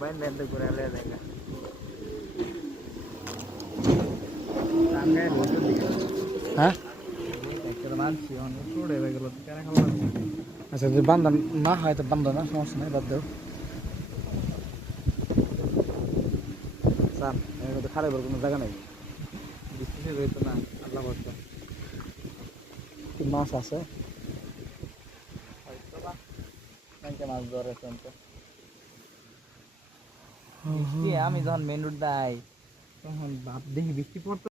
বাইন দেন করে আলে দেখা হ্যাঁ মানছি অনেক ছোড়ে হয়ে গেল কেন খাবার আচ্ছা যদি বান্ধব না হয় তো বান্ধব না সমস্যা নেই বাদ দেও স্যার এখানে তো খারাপের কোনো জায়গা নেই বৃষ্টি হইতো না আল্লাহ ভরসা কি মাছ আছে হয়তো বা মাছ ধরে আমি যখন মেন রোড দেয় তখন ভাব দেখি বৃষ্টি পড়তো